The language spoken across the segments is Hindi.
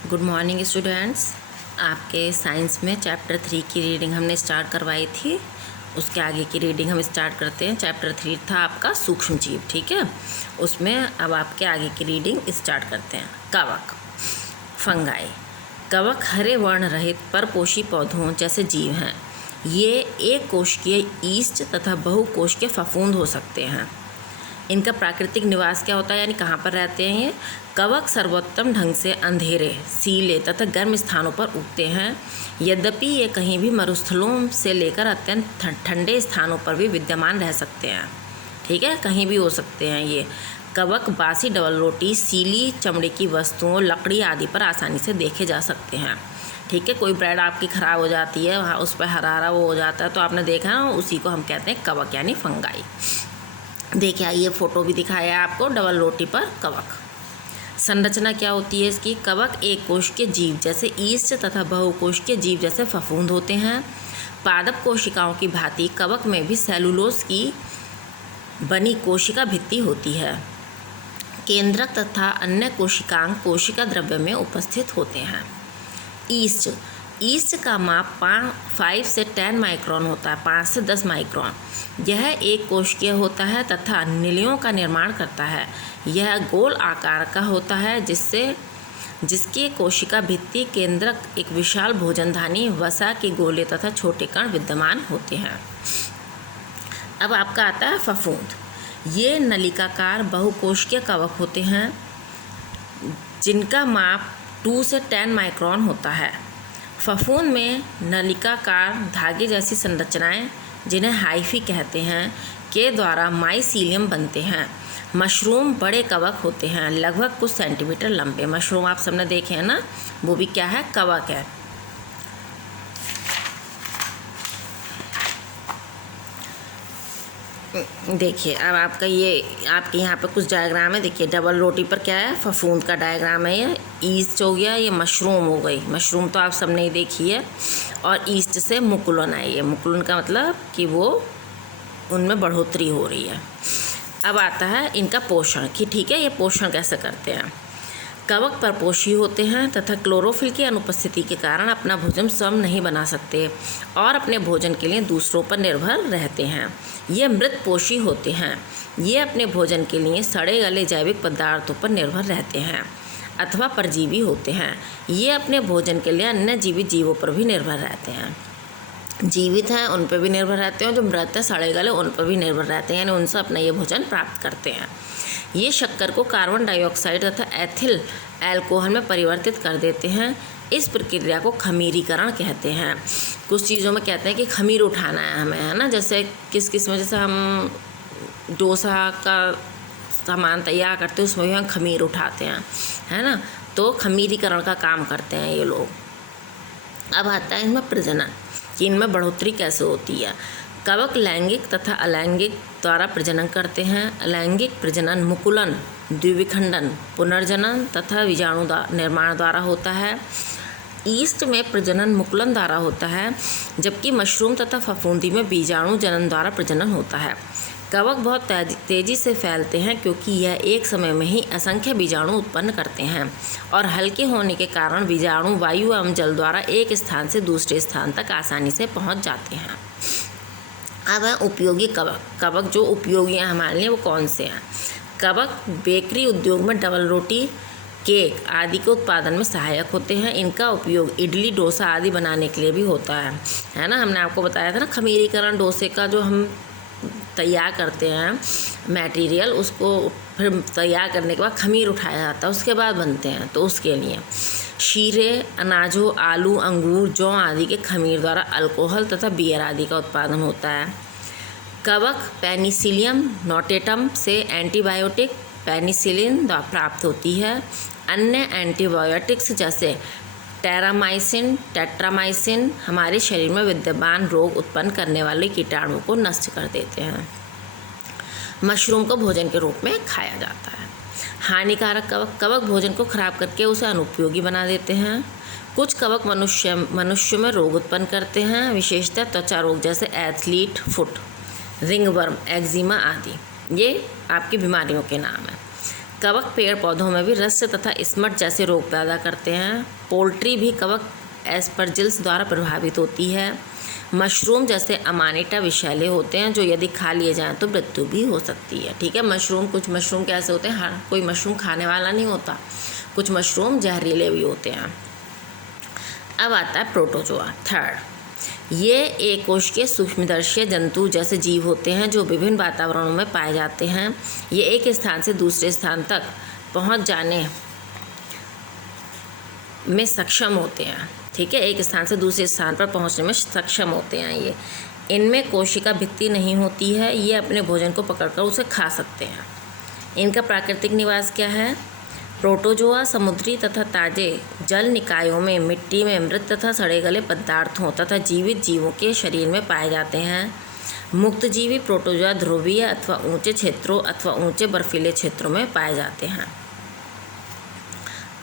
Good morning students. आपके साइंस में चैप्टर 3 की रीडिंग हमने स्टार्ट करवाई थी। उसके आगे की रीडिंग हम स्टार्ट करते हैं। चैप्टर 3 था आपका सूक्ष्म जीव, ठीक है। उसमें अब आपके आगे की रीडिंग स्टार्ट करते हैं। कवक, फंगाई। कवक हरे वर्ण रहित परपोषी पौधों जैसे जीव हैं। ये एक कोशिकीय ईस्ट तथा बहुकोशिकीय फफूंद हो सकते हैं। इनका प्राकृतिक निवास क्या होता है, यानी कहाँ पर रहते हैं ये? कवक सर्वोत्तम ढंग से अंधेरे, सीले तथा गर्म स्थानों पर उगते हैं। यद्यपि ये कहीं भी मरुस्थलों से लेकर अत्यंत ठंडे स्थानों पर भी विद्यमान रह सकते हैं, ठीक है, कहीं भी हो सकते हैं ये। कवक बासी डबल रोटी, सीली चमड़े की वस्तुओं, लकड़ी आदि पर आसानी से देखे जा सकते हैं, ठीक है। कोई ब्रेड आपकी ख़राब हो जाती है, वहाँ उस पर हरा हरा वो हो जाता है, तो आपने देखा ना, उसी को हम कहते हैं कवक यानी फंगाई। देखिए ये फ़ोटो भी दिखाया है आपको डबल रोटी पर कवक। संरचना क्या होती है इसकी? कवक एक कोशिकीय जीव जैसे ईस्ट तथा बहुकोशिकीय जीव जैसे फफूंद होते हैं। पादप कोशिकाओं की भांति कवक में भी सेलुलोज की बनी कोशिका भित्ति होती है। केंद्रक तथा अन्य कोशिकांग कोशिका द्रव्य में उपस्थित होते हैं। ईस्ट का माप 5 से 10 माइक्रोन होता है, 5 से 10 माइक्रोन। यह एक कोशिकीय होता है तथा निलियों का निर्माण करता है। यह गोल आकार का होता है जिसकी कोशिका भित्ति केंद्रक एक विशाल भोजनधानी वसा के गोले तथा छोटे कण विद्यमान होते हैं। अब आपका आता है फफूंद। ये नलिकाकार बहुकोशिकीय कवक होते हैं जिनका माप 2 से 10 माइक्रोन होता है। फफूंद में नलिकाकार धागे जैसी संरचनाएं, जिन्हें हाइफी कहते हैं, के द्वारा माइसीलियम बनते हैं। मशरूम बड़े कवक होते हैं, लगभग कुछ सेंटीमीटर लंबे। मशरूम आप सबने देखे हैं ना, वो भी क्या है? कवक है। देखिए अब आपका ये आपके यहाँ पे कुछ डायग्राम है। देखिए डबल रोटी पर क्या है? फफूंद का डायग्राम है। ये ईस्ट हो गया, ये मशरूम हो गई। मशरूम तो आप सबने ही देखी है। और ईस्ट से मुकुलन आई है। मुकुलन का मतलब कि वो उनमें बढ़ोतरी हो रही है। अब आता है इनका पोषण कि ठीक है, ये पोषण कैसे करते हैं। कवक परपोषी होते हैं तथा क्लोरोफिल की अनुपस्थिति के कारण अपना भोजन स्वयं नहीं बना सकते और अपने भोजन के लिए दूसरों पर निर्भर रहते हैं। ये मृतपोषी होते हैं। ये अपने भोजन के लिए सड़े गले जैविक पदार्थों पर निर्भर रहते हैं अथवा परजीवी होते हैं। ये अपने भोजन के लिए अन्य जीवित जीवों पर भी निर्भर रहते हैं। जीवित हैं उन पर भी निर्भर रहते हैं, जो मृत है सड़े गले उन पर भी निर्भर रहते हैं, यानी उनसे अपना ये भोजन प्राप्त करते हैं। ये शक्कर को कार्बन डाइऑक्साइड तथा एथिल अल्कोहल में परिवर्तित कर देते हैं। इस प्रक्रिया को खमीरीकरण कहते हैं। कुछ चीज़ों में कहते हैं कि खमीर उठाना है हमें, है ना। जैसे किस में जैसे हम डोसा का सामान तैयार करते हैं, उसमें भी हम खमीर उठाते हैं, है ना। तो खमीरीकरण का काम करते हैं ये लोग। अब आता है इनमें प्रजनन कि इनमें बढ़ोतरी कैसे होती है। कवक लैंगिक तथा अलैंगिक द्वारा प्रजनन करते हैं। अलैंगिक प्रजनन मुकुलन, द्विविखंडन, पुनर्जनन तथा बीजाणु निर्माण द्वारा होता है। ईस्ट में प्रजनन मुकुलन द्वारा होता है, जबकि मशरूम तथा फफूंदी में बीजाणु जनन द्वारा प्रजनन होता है। कवक बहुत तेज़ी से फैलते हैं क्योंकि यह एक समय में ही असंख्य बीजाणु उत्पन्न करते हैं और हल्के होने के कारण बीजाणु वायु एवं जल द्वारा एक स्थान से दूसरे स्थान तक आसानी से पहुंच जाते हैं। अब है उपयोगी कवक। कवक जो उपयोगी हैं हमारे लिए वो कौन से हैं? कवक बेकरी उद्योग में डबल रोटी, केक आदि के उत्पादन में सहायक होते हैं। इनका उपयोग इडली, डोसा आदि बनाने के लिए भी होता है ना। हमने आपको बताया था ना, खमीरीकरण डोसे का जो हम तैयार करते हैं मटेरियल, उसको फिर तैयार करने के बाद खमीर उठाया जाता है, उसके बाद बनते हैं। तो उसके लिए शीरे, अनाजों, आलू, अंगूर, जौ आदि के खमीर द्वारा अल्कोहल तथा बियर आदि का उत्पादन होता है। कवक पेनिसिलियम नोटेटम से एंटीबायोटिक पेनिसिलिन प्राप्त होती है। अन्य एंटीबायोटिक्स जैसे टेरामाइसिन, टेट्रामाइसिन हमारे शरीर में विद्यमान रोग उत्पन्न करने वाले कीटाणुओं को नष्ट कर देते हैं। मशरूम को भोजन के रूप में खाया जाता है। हानिकारक कवक। कवक भोजन को खराब करके उसे अनुपयोगी बना देते हैं। कुछ कवक मनुष्य में रोग उत्पन्न करते हैं, विशेषतः त्वचा रोग जैसे एथलीट फुट, रिंगवर्म, एक्जिमा आदि। ये आपकी बीमारियों के नाम हैं। कवक पेड़ पौधों में भी रस तथा स्मट जैसे रोग पैदा करते हैं। पोल्ट्री भी कवक एस्परजिल्स द्वारा प्रभावित होती है। मशरूम जैसे अमानिटा विषैले होते हैं जो यदि खा लिए जाएं तो मृत्यु भी हो सकती है। ठीक है, कुछ मशरूम कैसे होते हैं, हर कोई मशरूम खाने वाला नहीं होता, कुछ मशरूम जहरीले भी होते हैं। अब आता है प्रोटोजोआ। थर्ड, ये एक कोशिकीय सूक्ष्मदर्शी जंतु जैसे जीव होते हैं जो विभिन्न वातावरणों में पाए जाते हैं। ये एक स्थान से दूसरे स्थान तक पहुंच जाने में सक्षम होते हैं। ठीक है, एक स्थान से दूसरे स्थान पर पहुंचने में सक्षम होते हैं ये। इनमें कोशिका भित्ति नहीं होती है, ये अपने भोजन को पकड़कर उसे खा सकते हैं। इनका प्राकृतिक निवास क्या है? प्रोटोजोआ समुद्री तथा ताजे जल निकायों में मिट्टी में मृत तथा सड़े गले पदार्थों तथा जीवित जीवों के शरीर में पाए जाते हैं। मुक्तजीवी प्रोटोजोआ ध्रुवीय अथवा ऊंचे क्षेत्रों अथवा ऊंचे बर्फीले क्षेत्रों में पाए जाते हैं।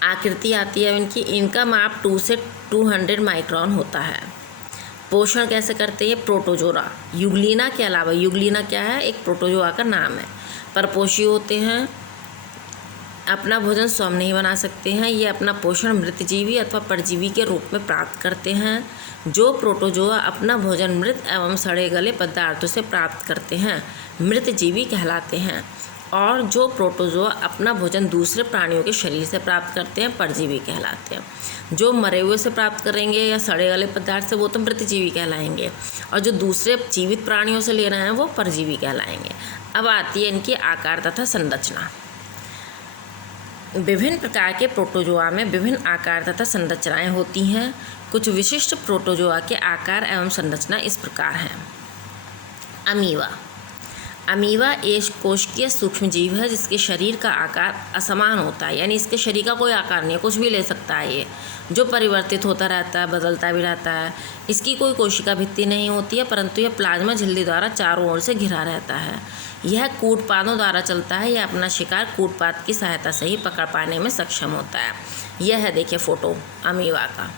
आकृति आती है इनकी, इनका माप 2 से 200 माइक्रोन होता है। पोषण कैसे करते हैं प्रोटोजोआ? युग्लिना के अलावा, युग्लिना क्या है? एक प्रोटोजोआ का नाम है। परपोषी होते हैं, अपना भोजन स्वयं नहीं बना सकते हैं। ये अपना पोषण मृतजीवी अथवा परजीवी के रूप में प्राप्त करते हैं। जो प्रोटोजोआ अपना भोजन मृत एवं सड़े गले पदार्थों से प्राप्त करते हैं मृतजीवी कहलाते हैं, और जो प्रोटोजोआ अपना भोजन दूसरे प्राणियों के शरीर से प्राप्त करते हैं परजीवी कहलाते हैं। जो मरे हुए से प्राप्त करेंगे या सड़े गले पदार्थ से वो तो मृतजीवी कहलाएंगे, और जो दूसरे जीवित प्राणियों से ले रहे हैं वो परजीवी कहलाएंगे। अब आती है इनकी आकार तथा संरचना। विभिन्न प्रकार के प्रोटोजोआ में विभिन्न आकार तथा संरचनाएं होती हैं। कुछ विशिष्ट प्रोटोजोआ के आकार एवं संरचना इस प्रकार हैं। अमीबा। अमीबा एक कोशिकीय सूक्ष्म जीव है जिसके शरीर का आकार असमान होता है, यानी इसके शरीर का कोई आकार नहीं है, कुछ भी ले सकता है ये, जो परिवर्तित होता रहता है, बदलता भी रहता है। इसकी कोई कोशिका भित्ति नहीं होती है, परंतु यह प्लाज्मा झिल्ली द्वारा चारों ओर से घिरा रहता है। यह कूटपादों द्वारा चलता है। यह अपना शिकार कूटपाद की सहायता से ही पकड़ पाने में सक्षम होता है। यह है देखिए फोटो अमीबा का।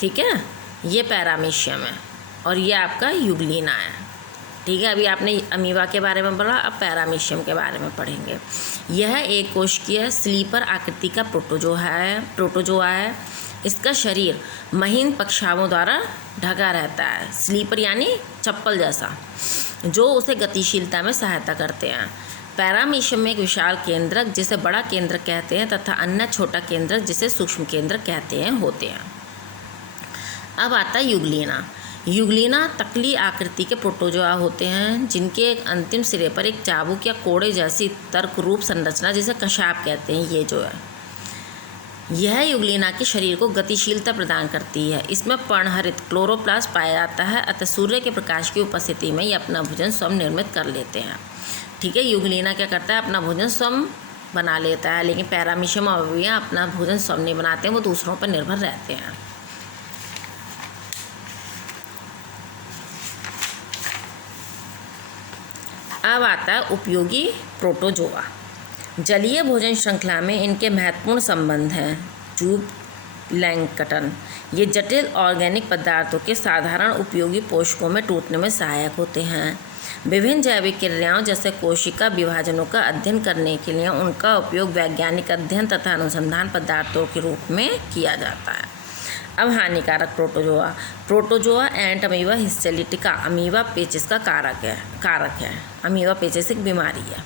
ठीक है, ये पैरामीशियम है और ये आपका युग्लिना है। ठीक है, अभी आपने अमीबा के बारे में पढ़ा, अब पैरामीशियम के बारे में पढ़ेंगे। यह एक कोशिकीय स्लीपर आकृति का प्रोटोजोआ है। इसका शरीर महीन पक्षावों द्वारा ढका रहता है, स्लीपर यानी चप्पल जैसा, जो उसे गतिशीलता में सहायता करते हैं। पैरामीशियम में एक विशाल केंद्रक जिसे बड़ा केंद्रक कहते हैं तथा अन्य छोटा केंद्रक जिसे सूक्ष्म केंद्रक कहते हैं होते हैं। अब आता है युग्लिना। युग्लिना तकली आकृति के प्रोटोजोआ होते हैं जिनके एक अंतिम सिरे पर एक चाबुक या कोड़े जैसी तर्क रूप संरचना जिसे कशाप कहते हैं, ये जो है, यह युग्लिना के शरीर को गतिशीलता प्रदान करती है। इसमें पर्णहरित क्लोरोप्लास्ट पाया जाता है, अतः सूर्य के प्रकाश की उपस्थिति में ये अपना भोजन स्वयं निर्मित कर लेते हैं। ठीक है, युग्लिना क्या करता है? अपना भोजन स्वयं बना लेता है, लेकिन पैरामीशियम अवयवियाँ अपना भोजन स्वयं नहीं बनाते हैं, वो दूसरों पर निर्भर रहते हैं। अब आता है उपयोगी प्रोटोजोआ। जलीय भोजन श्रृंखला में इनके महत्वपूर्ण संबंध हैं। जूबलैंकटन, ये जटिल ऑर्गेनिक पदार्थों के साधारण उपयोगी पोषकों में टूटने में सहायक होते हैं। विभिन्न जैविक क्रियाओं जैसे कोशिका विभाजनों का अध्ययन करने के लिए उनका उपयोग वैज्ञानिक अध्ययन तथा अनुसंधान पदार्थों के रूप में किया जाता है। अब हानिकारक प्रोटोजोआ एंट अमीबा हिस्टेलिटिका अमीबा पेचिस का कारक है। अमीबा पेचिस एक बीमारी है।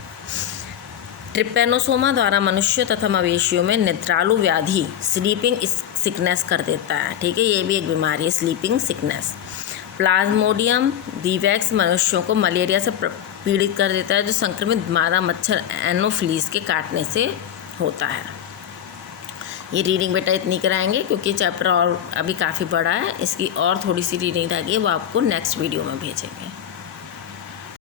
ट्रिपेनोसोमा द्वारा मनुष्यों तथा मवेशियों में निद्रालु व्याधि स्लीपिंग सिकनेस कर देता है। ठीक है, ये भी एक बीमारी है, स्लीपिंग सिकनेस। प्लाज्मोडियम विवैक्स मनुष्यों को मलेरिया से पीड़ित कर देता है, जो संक्रमित मादा मच्छर एनोफिलीज के काटने से होता है। ये रीडिंग बेटा इतनी कराएंगे क्योंकि चैप्टर और अभी काफ़ी बड़ा है, इसकी और थोड़ी सी रीडिंग रहेगी, वो आपको नेक्स्ट वीडियो में भेजेंगे।